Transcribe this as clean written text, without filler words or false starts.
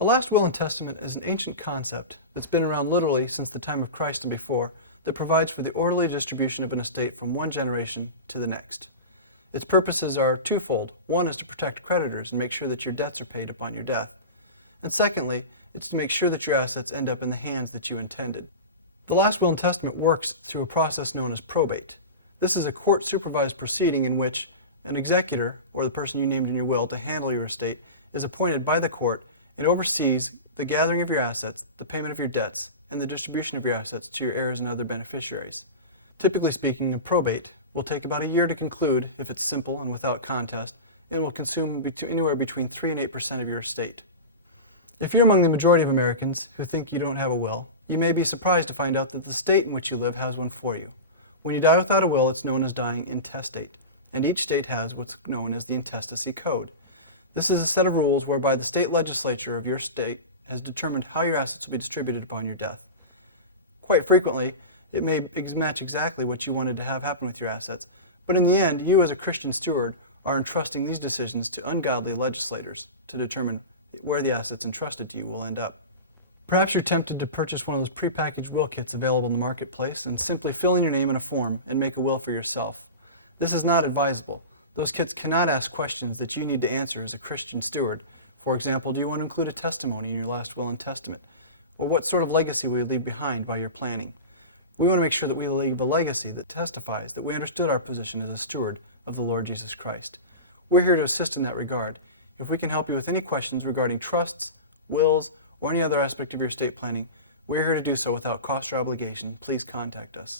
A last will and testament is an ancient concept that's been around literally since the time of Christ and before that provides for the orderly distribution of an estate from one generation to the next. Its purposes are twofold. One is to protect creditors and make sure that your debts are paid upon your death. And secondly, it's to make sure that your assets end up in the hands that you intended. The last will and testament works through a process known as probate. This is a court-supervised proceeding in which an executor, or the person you named in your will to handle your estate, is appointed by the court and oversees the gathering of your assets, the payment of your debts, and the distribution of your assets to your heirs and other beneficiaries. Typically speaking, a probate will take about a year to conclude if it's simple and without contest, and will consume anywhere between 3 and 8% of your estate. If you're among the majority of Americans who think you don't have a will, you may be surprised to find out that the state in which you live has one for you. When you die without a will, it's known as dying intestate, and each state has what's known as the intestacy code. This is a set of rules whereby the state legislature of your state has determined how your assets will be distributed upon your death. Quite frequently, it may match exactly what you wanted to have happen with your assets, but in the end, you as a Christian steward are entrusting these decisions to ungodly legislators to determine where the assets entrusted to you will end up. Perhaps you're tempted to purchase one of those prepackaged will kits available in the marketplace and simply fill in your name in a form and make a will for yourself. This is not advisable. Those kits cannot ask questions that you need to answer as a Christian steward. For example, do you want to include a testimony in your last will and testament? Or what sort of legacy will you leave behind by your planning? We want to make sure that we leave a legacy that testifies that we understood our position as a steward of the Lord Jesus Christ. We're here to assist in that regard. If we can help you with any questions regarding trusts, wills, or any other aspect of your estate planning, we're here to do so without cost or obligation. Please contact us.